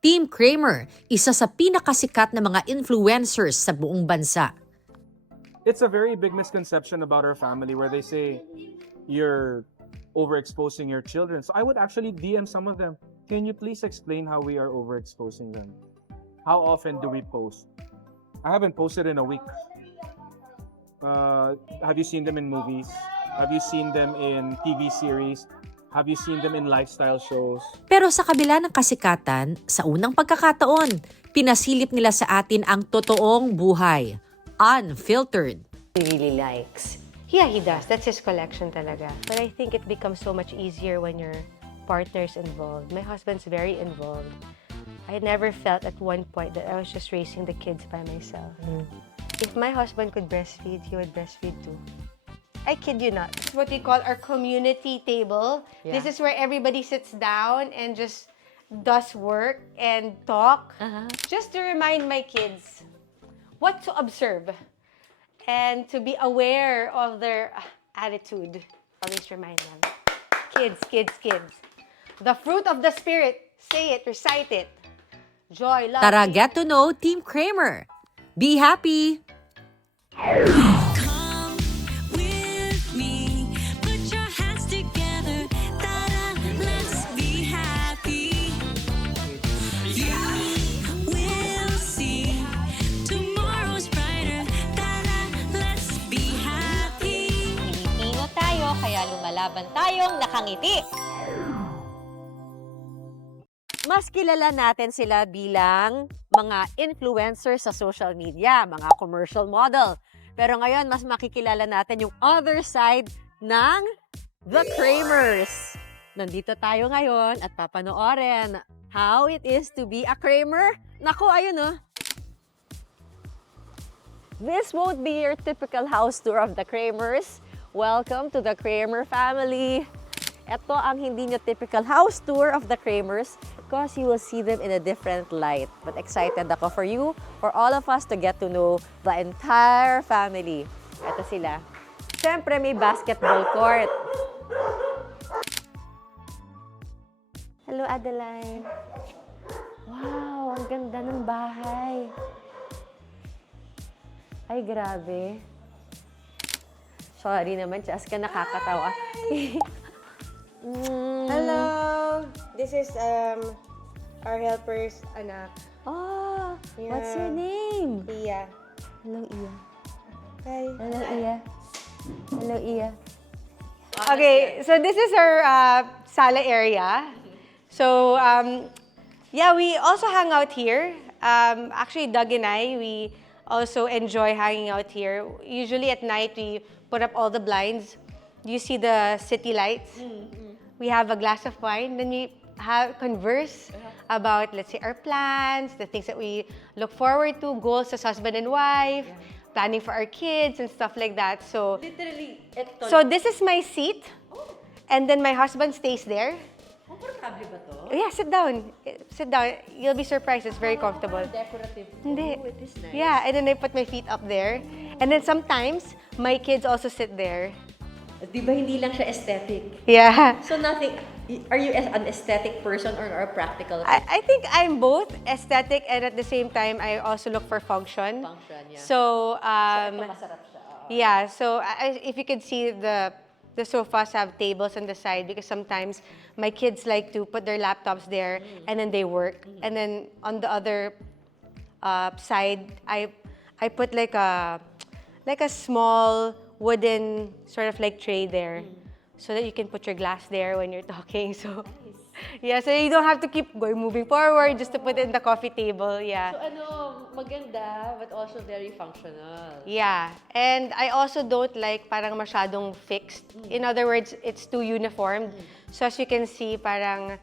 Team Kramer, isa sa pinakasikat na mga influencers sa buong bansa. It's a very big misconception about our family where they say you're overexposing your children. So I would actually DM some of them. Can you please explain how we are overexposing them? How often do we post? I haven't posted in a week. Have you seen them in movies? Have you seen them in TV series? Have you seen them in lifestyle shows? Pero sa kabila ng kasikatan, sa unang pagkakataon, pinasilip nila sa atin ang totoong buhay. Unfiltered. He really likes. Yeah, he does. That's his collection talaga. But I think it becomes so much easier when your partner's involved. My husband's very involved. I never felt at one point that I was just raising the kids by myself. If my husband could breastfeed, he would breastfeed too. I kid you not. It's what we call our community table. Yeah. This is where everybody sits down and just does work and talk. Just to remind my kids what to observe and to be aware of their attitude. Always remind them. Kids, kids, kids. The fruit of the Spirit. Say it, recite it. Joy, love. Tara, get to know Team Kramer. Be happy! Come with me, put your hands together, ta-da, let's be happy. You will see tomorrow's brighter, ta-da, let's be happy. Pilipino tayo, kaya lumalaban tayong nakangiti. Mas kilala natin sila bilang mga influencer sa social media, mga commercial model. Pero ngayon, mas makikilala natin yung other side ng The Kramers. Nandito tayo ngayon at papanoorin how it is to be a Kramer. Naku, ayun oh. This won't be your typical house tour of the Kramers. Welcome to the Kramer family. Ito ang hindi nyo typical house tour of the Kramers because you will see them in a different light. But excited ako for you, for all of us to get to know the entire family. Ito sila. Siyempre, may basketball court. Hello, Adeline. Wow, ang ganda ng bahay. Ay, grabe. Sorry naman, Chaska, nakakatawa. Hello! This is our helper's anak, Oh, Yeah. what's your name? Tia. Hello, Iya. Hi. Hello, Iya. Hello, Iya. Okay, so this is our sala area. So, yeah, we also hang out here. Actually, Doug and I, we also enjoy hanging out here. Usually at night, we put up all the blinds. You see the city lights? We have a glass of wine, then we converse about, let's say, our plans, the things that we look forward to, goals as husband and wife, planning for our kids and stuff like that. So, Literally, so this is my seat, and then my husband stays there. komportable ba to? Yeah, sit down. Sit down. You'll be surprised. It's very comfortable. Decorative. Hindi. Oh, it is nice. Yeah, and then I put my feet up there. And then sometimes, my kids also sit there. Di ba hindi lang siya aesthetic? Yeah. So nothing, are you an aesthetic person or a practical I think I'm both aesthetic and at the same time, I also look for function. function? Yeah. So, Ito masarap siya. yeah, so if you could see the sofas have tables on the side because sometimes my kids like to put their laptops there and then they work. And then on the other side, I put like a small wooden sort of like tray there so that you can put your glass there when you're talking. So yeah, so you don't have to keep moving forward just to put it in the coffee table. Yeah. So ano, maganda but also very functional. Yeah, and I also don't like parang masyadong fixed. In other words, it's too uniformed. So as you can see, parang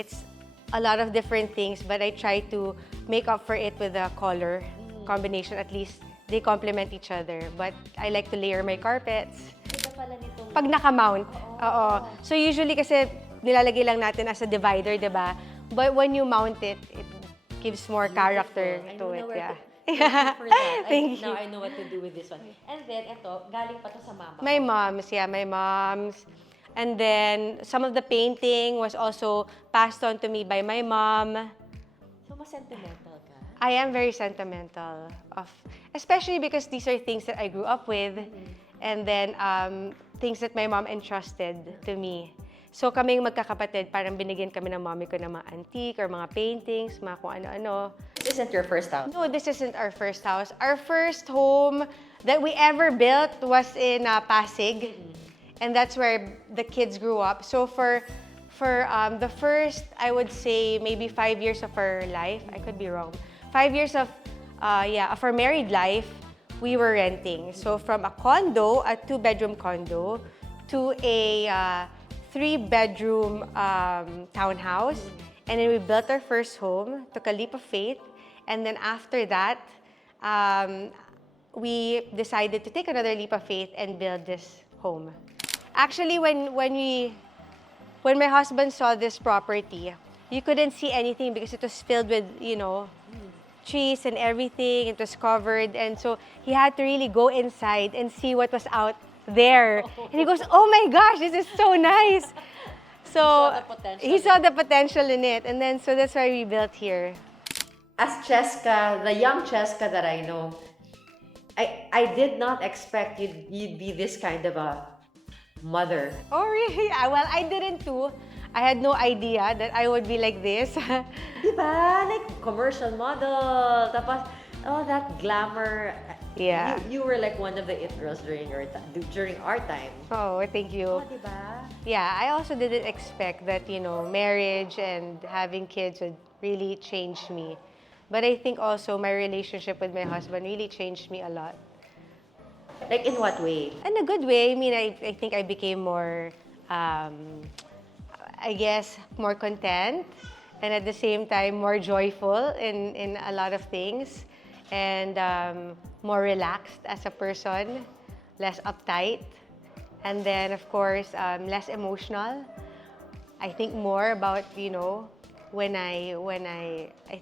it's a lot of different things, but I try to make up for it with a color combination. At least they complement each other. But I like to layer my carpets. Iba pala nitong Pag naka-mount. Oo. So usually kasi nilalagay lang natin as a divider, di ba? But when you mount it, it gives more character I to know it. where Yeah. Thank you for that. Thank Now you. I know what to do with this one. And then, ito, galing pa to sa mama. My mom's, yeah, my mom's. And then some of the painting was also passed on to me by my mom. Sentimental ka? I am very sentimental, especially because these are things that I grew up with, and then things that my mom entrusted to me. So kaming magkakapatid, parang binigyan kami ng mommy ko ng mga antique or mga paintings, mga kung ano-ano. This isn't your first house? No, this isn't our first house. Our first home that we ever built was in Pasig, and that's where the kids grew up. So for the first, I would say, maybe 5 years of our life, I could be wrong, 5 years of our married life, we were renting. So from a condo, a 2-bedroom condo, to a 3-bedroom townhouse. And then we built our first home, took a leap of faith. And then after that, we decided to take another leap of faith and build this home. Actually, when my husband saw this property, you couldn't see anything because it was filled with, trees and everything. It was covered. And so he had to really go inside and see what was out there. And he goes, oh my gosh, this is so nice. So he saw the potential in it. And then, so that's why we built here. As Cheska, the young Cheska that I know, I did not expect you'd be this kind of a mother. Oh, really? Well, I didn't too. I had no idea that I would be like this. Diba? Like commercial model. Tapos, oh, that glamour. Yeah. You were like one of the it girls during our time. Oh, thank you. Oh, diba? Yeah, I also didn't expect that, marriage and having kids would really change me. But I think also my relationship with my husband really changed me a lot. Like in what way? In a good way. I mean, I think I became more, I guess, more content, and at the same time, more joyful in a lot of things, and more relaxed as a person, less uptight, and then, of course, less emotional. I think more about, when I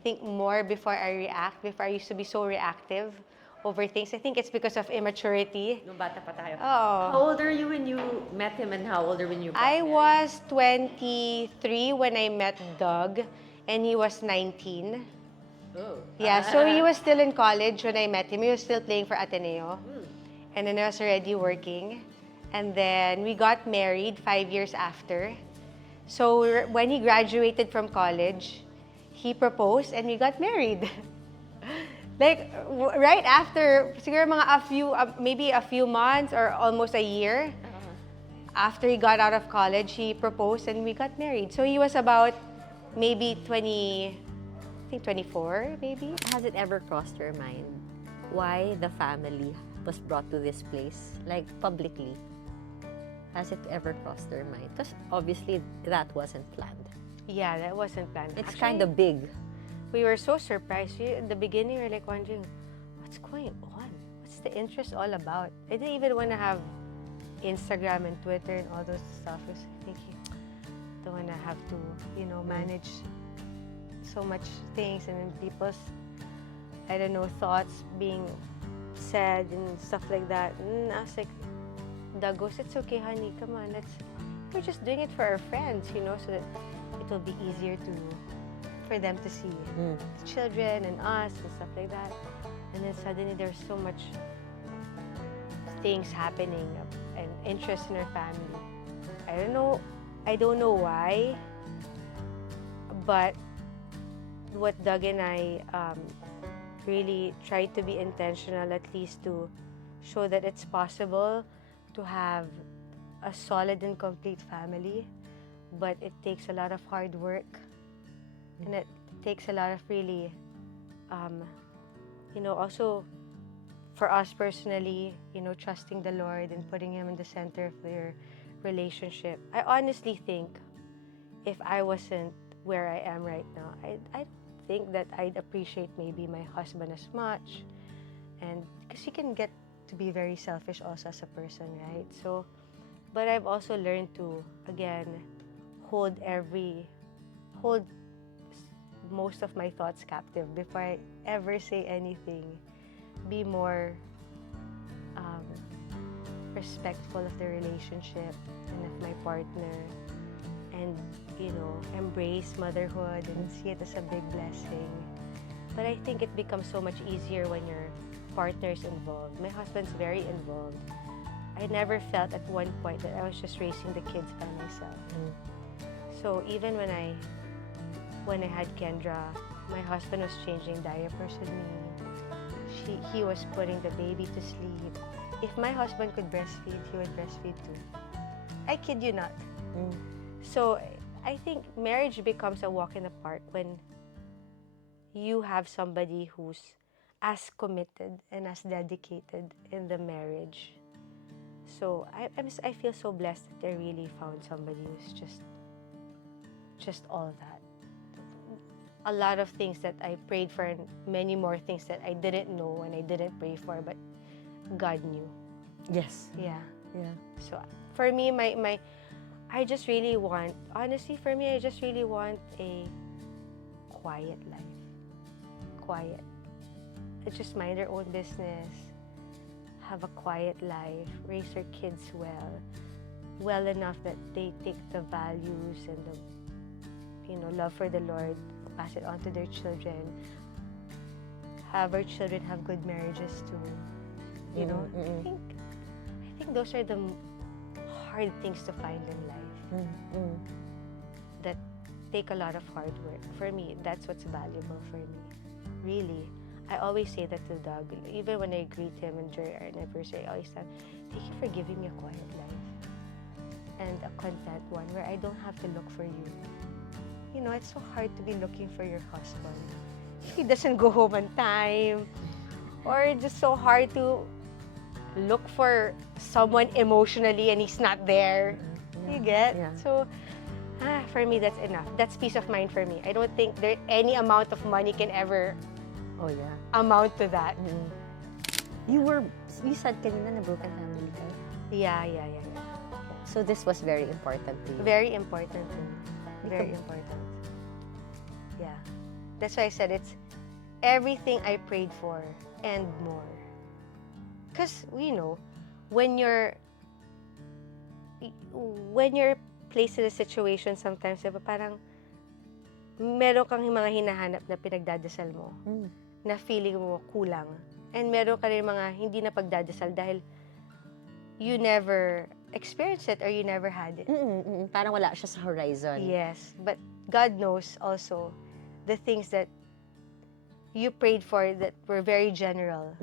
think more before I react. Before I used to be so reactive over things. I think it's because of immaturity. Nung bata pa tayo. Oh. How old are you when you met him and how old are when you got I married? was 23 when I met Doug, and he was 19. Oh. Yeah, so he was still in college when I met him. He was still playing for Ateneo. And then I was already working. And then we got married 5 years after. So when he graduated from college, he proposed and we got married. Like right after, siguro mga maybe a few months or almost a year after he got out of college, he proposed and we got married. So he was about maybe 24 maybe. Has it ever crossed your mind why the family was brought to this place, like publicly? Has it ever crossed your mind? Because obviously that wasn't planned. Yeah, that wasn't planned. It's Actually, kind of big. we were so surprised. In the beginning, we were like wondering, what's going on? What's the interest all about? I didn't even want to have Instagram and Twitter and all those stuff. I was thinking, don't want to have to, manage so much things and then people's, I don't know, thoughts being said and stuff like that. And I was like, Doug goes, it's okay, honey, come on, we're just doing it for our friends, so that it will be easier for them to see the children and us and stuff like that. And then suddenly there's so much things happening and interest in our family. I don't know why, but what Doug and I really tried to be intentional, at least to show that it's possible to have a solid and complete family, but it takes a lot of hard work, and it takes a lot of really, also for us personally, trusting the Lord and putting Him in the center of your relationship. I honestly think if I wasn't where I am right now, I think that I'd appreciate maybe my husband as much, and because he can get to be very selfish also as a person, right? So, but I've also learned to, again, hold most of my thoughts captive before I ever say anything. Be more respectful of the relationship and of my partner, and embrace motherhood and see it as a big blessing. I think it becomes so much easier when your partner's involved. My husband's very involved. I never felt at one point that I was just raising the kids by myself. So even when I had Kendra, my husband was changing diapers with me. He was putting the baby to sleep. If my husband could breastfeed, he would breastfeed too. I kid you not. So I think marriage becomes a walk in the park when you have somebody who's as committed and as dedicated in the marriage. So I feel so blessed that I really found somebody who's just all that. A lot of things that I prayed for and many more things that I didn't know and I didn't pray for, but God knew. Yes. Yeah. Yeah. So for me, I just really want, honestly, for me, I just really want a quiet life. Quiet. I just mind their own business, have a quiet life, raise their kids well enough that they take the values and the, love for the Lord, pass it on to their children. Have our children have good marriages too. I think those are the hard things to find in life that take a lot of hard work. For me, that's what's valuable for me. Really. I always say that to Doug. Even when I greet him and during our anniversary, I always tell him, thank you for giving me a quiet life and a content one where I don't have to look for you. It's so hard to be looking for your husband. He doesn't go home on time. Or it's just so hard to look for someone emotionally and he's not there. You get? Yeah. So, for me, that's enough. That's peace of mind for me. I don't think any amount of money can ever amount to that. You said kanina na broken family ka. Yeah. So this was very important to you. Very important to me. Very important. Yeah. That's why I said it's everything I prayed for and more. Because, when you're placed in a situation sometimes, diba, parang meron kang mga hinahanap na pinagdadasal mo, na feeling mo kulang. And meron ka rin mga hindi na pagdadasal dahil you never experienced it or you never had it. Parang wala siya sa horizon. Yes, but God knows also the things that you prayed for that were very general,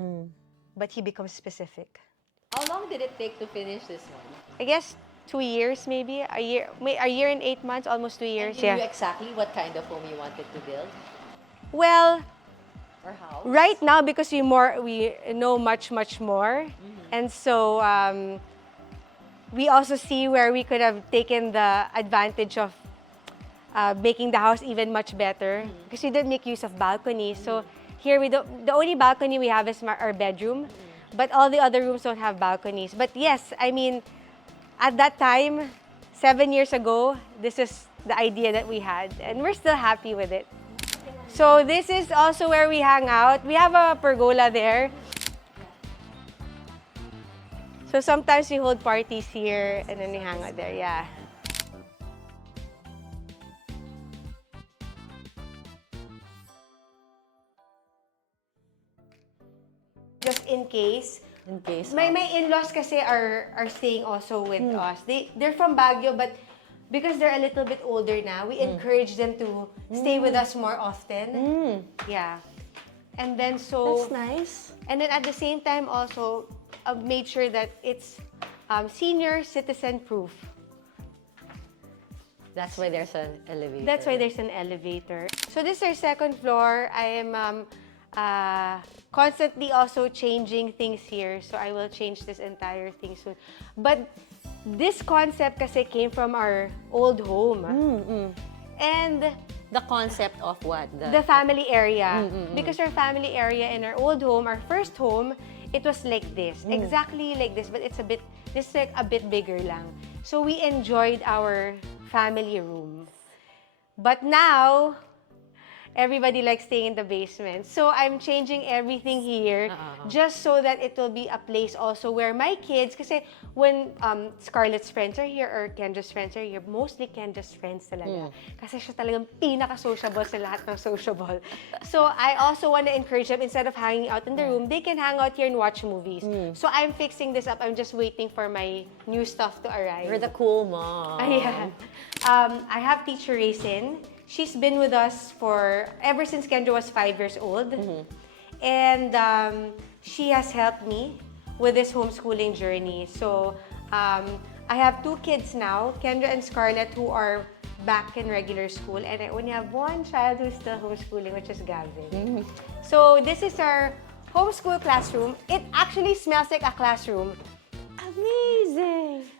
but He becomes specific. How long did it take to finish this one? I guess 2 years, maybe a year and 8 months, almost 2 years. And you knew exactly what kind of home you wanted to build? Well, Or how? right now because we know much more, and so we also see where we could have taken the advantage of making the house even much better because we did make use of balconies. So here the only balcony we have is our bedroom, but all the other rooms don't have balconies. But yes, I mean, at that time, 7 years ago, this is the idea that we had, and we're still happy with it. So this is also where we hang out. We have a pergola there. So sometimes we hold parties here and then we hang out there, yeah. Just in case. In case. My in-laws kasi are staying also with us. They're from Baguio, but because they're a little bit older now, we encourage them to stay with us more often. Yeah. And then That's nice. And then at the same time also, made sure that it's senior citizen proof. That's why there's an elevator. That's why there's an elevator. So this is our second floor. I am constantly also changing things here. So I will change this entire thing soon. But this concept kasi came from our old home. And the concept of what? the family area. Because our family area in our old home, our first home, it was like this. Exactly like this, but this is like a bit bigger lang. So we enjoyed our family room. But now, everybody likes staying in the basement. So I'm changing everything here just so that it will be a place also where my kids, kasi when Scarlett's friends are here or Kendra's friends are here, mostly Kendra's friends talaga. Kasi siya talagang pinaka-sociable sa lahat ng sociable. So I also want to encourage them, instead of hanging out in the room, they can hang out here and watch movies. So I'm fixing this up. I'm just waiting for my new stuff to arrive. You're the cool mom. Ayan. I have teacher Raisin. She's been with us ever since Kendra was 5 years old. And she has helped me with this homeschooling journey. So I have 2 kids now, Kendra and Scarlett, who are back in regular school. And I only have 1 child who's still homeschooling, which is Gavin. So this is our homeschool classroom. It actually smells like a classroom. Amazing!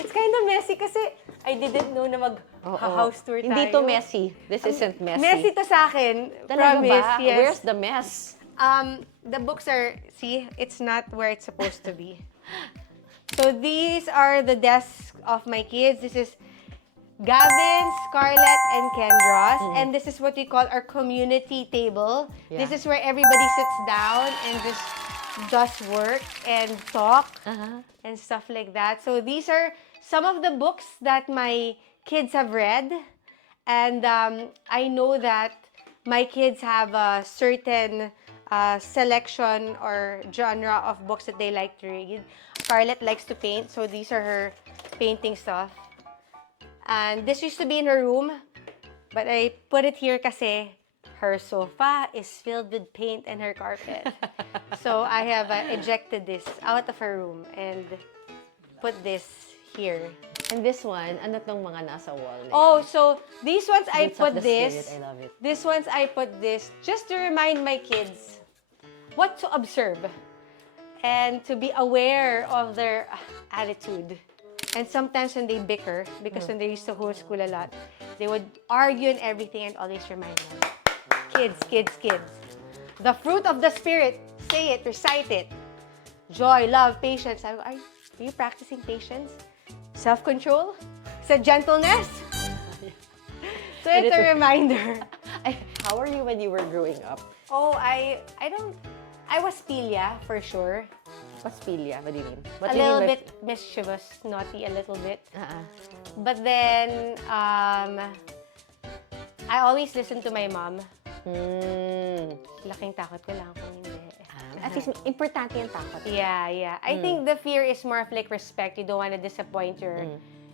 It's kind of messy kasi I didn't know na mag-house tour tayo. Hindi to messy. This isn't messy. Messy to sa akin. Talaga Promise, ba? yes. Where's the mess? The books are, see, it's not where it's supposed to be. So these are the desks of my kids. This is Gavin, Scarlett, and Kendra's. And this is what we call our community table. Yeah. This is where everybody sits down and just does work and talk and stuff like that. So these are some of the books that my kids have read. And I know that my kids have a certain selection or genre of books that they like to read. Scarlett likes to paint, so these are her painting stuff. And this used to be in her room, but I put it here kasi her sofa is filled with paint and her carpet. So I have ejected this out of her room and put this here. And this one, ano tong mga nasa wall na Oh, so these ones I Bits of put the this. spirit. I love it. These ones I put this just to remind my kids what to observe and to be aware of their attitude. And sometimes when they bicker, because when they used to homeschool a lot, they would argue and everything and always remind them. Kids, kids, kids. The fruit of the Spirit. Say it, recite it. Joy, love, patience. Are you practicing patience? Self-control? Sa gentleness? So it's a reminder. How are you when you were growing up? Oh, I was pilia for sure. What's philia? What do you mean? A What do you little mean by- bit mischievous, naughty a little bit. Uh-uh. But then, I always listen to my mom. Laking takot ko lang kung hindi. At least, importante yung takot. Yeah, yeah. I think the fear is more of like respect. You don't want to disappoint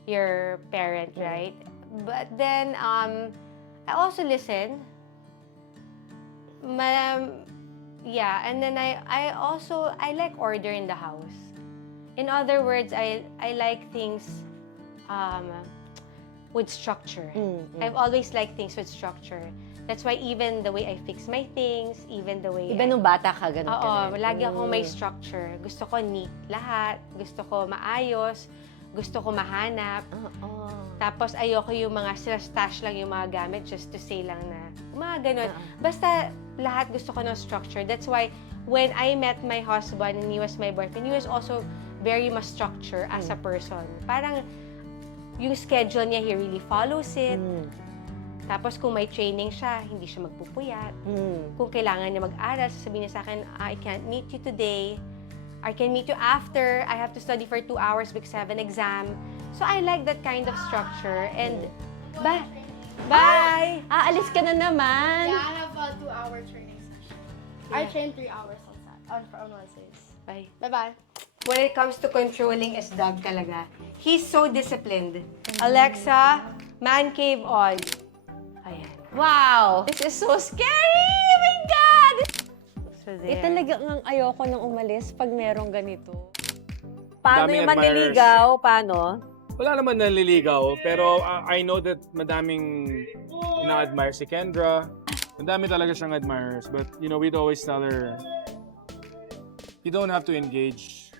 your parent, right? But then, I also listen. Yeah, and then I like order in the house. In other words, I like things with structure. I've always liked things with structure. That's why even the way I fix my things, even the way Iba nung bata ka, ganun ka Oo, rin. lagi akong may structure. Gusto ko neat lahat. Gusto ko maayos. Gusto ko mahanap. Tapos ayoko yung mga stash lang yung mga gamit just to say lang na mga ganun. Basta lahat gusto ko ng structure. That's why when I met my husband and he was my boyfriend, he was also very much structure as a person. Parang yung schedule niya, he really follows it. Tapos kung may training siya, hindi siya magpupuyat. Kung kailangan niya mag-aral, sasabihin niya sa akin, I can't meet you today. I can meet you after. I have to study for 2 hours because I have an exam. So I like that kind of structure. And bye! Aalis ka na naman! Yeah, I have a 2-hour training session. I train 3 hours on Wednesdays. Bye. Bye-bye. When it comes to controlling is Doug talaga. He's so disciplined. Alexa, man cave on. Ayan. Wow! This is so scary! Oh my God! So Talagang ayoko nang umalis pag merong ganito. Paano Daming yung admirers. manliligaw? Paano? Wala naman naliligaw, pero I know that madaming ina-admire si Kendra. Madami talaga siyang admirers. But, you know, we'd always tell her, you don't have to engage